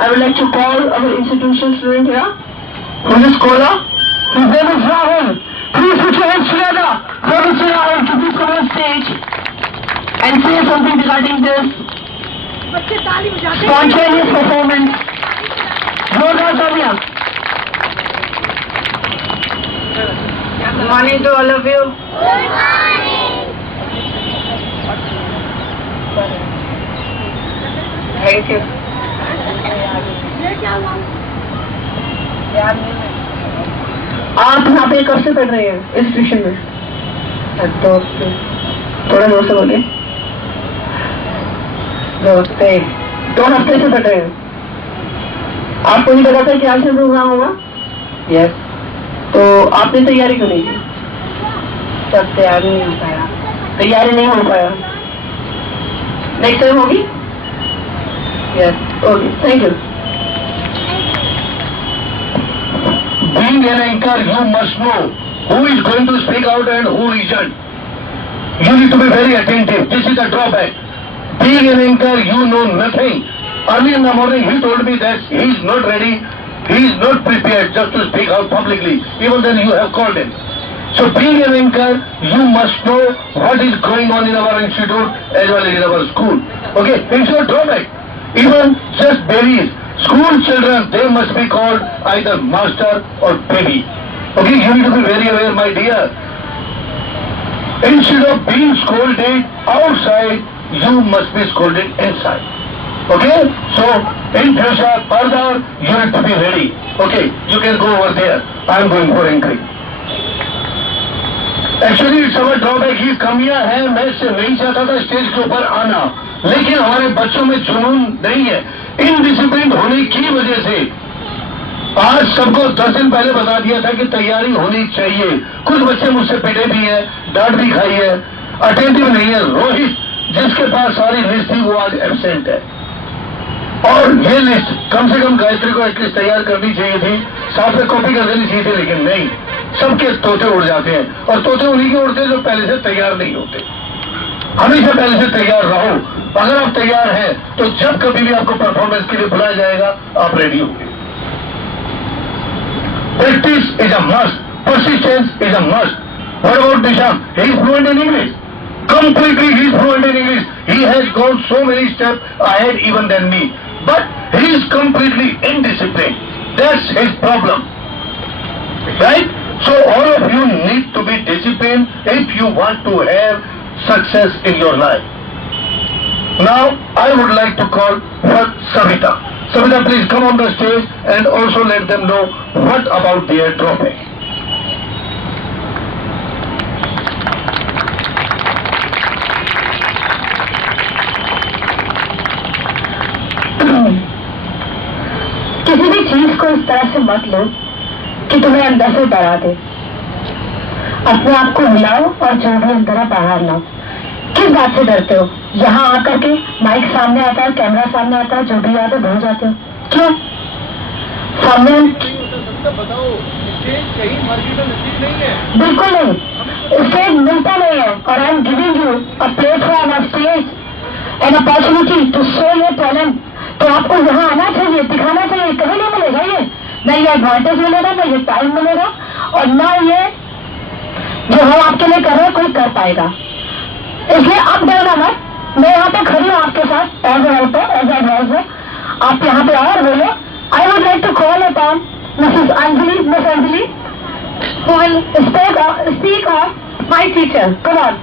I would like to call our institution student here. Who is caller? His name is Rahul. Please put your hands together. Rahul Rahul to please come on stage and say something regarding this spontaneous performance. Good morning to all of you. Good morning. Thank you. आप यहाँ पे कब से पढ़ रहे हैं इंस्टीट्यूशन में? थोड़ा जोर से बोलिए। 2 हफ्ते से पढ़ रहे हैं। आपको नहीं पता था कि आज से प्रोग्राम होगा? यस। तो आपने तैयारी क्यों नहीं की? सब तैयारी नहीं हो पाया। तैयारी नहीं हो पाया। नेक्स्ट टाइम होगी? Yes. Okay, thank you. Being an anchor, you must know who is going to speak out and who isn't. You need to be very attentive. This is the drawback. Being an anchor, you know nothing. Early in the morning, he told me that he is not ready, he is not prepared just to speak out publicly. Even then, you have called him. So, being an anchor, you must know what is going on in our institute as well as in our school. Okay, it's your drawback. Even just babies. School children, they must be called either master or baby. Okay, you need to be very aware, my dear. Instead of being scolded outside, you must be scolded inside. Okay? So, in future, further, you have to be ready. Okay, you can go over there. I am going for entry. Actually, it's our drawback. ये कमियां हैं, मैं इससे नहीं चाहता था स्टेज के ऊपर आना, लेकिन हमारे बच्चों में जुनून नहीं है। इनडिसिप्लिन होने की वजह से आज सबको 10 दिन पहले बता दिया था कि तैयारी होनी चाहिए। कुछ बच्चे मुझसे पिटे भी हैं, डांट भी खाई है, अटेंटिव नहीं है। रोहित, जिसके पास सारी लिस्ट थी, वो आज एब्सेंट है। और ये लिस्ट कम से कम गायत्री को एटलीस्ट तैयार करनी चाहिए थी, साथ में कॉपी कर देनी चाहिए थी, लेकिन नहीं। सबके तोते उड़ जाते हैं, और तोते उन्हीं के उड़ते जो पहले से तैयार नहीं होते। हमेशा पहले से तैयार रहो। अगर आप तैयार हैं तो जब कभी भी आपको परफॉर्मेंस के लिए बुलाया जाएगा, आप रेडी होंगे। Practice is a must, persistence is a must. What about Nishant? He is fluent in English, completely he is fluent in English. He has gone so many steps ahead even than me, but he is completely indisciplined. That's his problem, right? So all of you need to be disciplined if you want to have success in your life. Now I would like to call for Savita. Savita, please come on the stage and also let them know what about their drawback. किसी भी चीज को इस तरह से मत लो कि तुम्हें अंदर से डरा दे। अपने आप को हिलाओ और जो भी अंदर है बाहर लाओ। किस बात से डरते हो? यहाँ आकर के माइक सामने आता है, कैमरा सामने आता है, जो भी आता है भूल जाते हो। क्यों? सामने बिल्कुल नहीं, स्टेज मिलता नहीं है। और I am giving you a platform, a stage an opportunity to show your talent. तो आपको यहाँ आना चाहिए, दिखाना चाहिए। कहीं नहीं मिलेगा ये, न ये एडवांटेज मिलेगा, न ये टाइम मिलेगा, और न ये जो हम आपके लिए कर रहे हैं कोई कर पाएगा। इसलिए अब डरना मत। मैं यहाँ पे खड़ी हूँ आपके साथ as a helper, as adviser. आप यहाँ पे आओ और बोलो। I would like to call upon Mrs Anjali, Miss Anjali, who will speak on my teacher. Come on.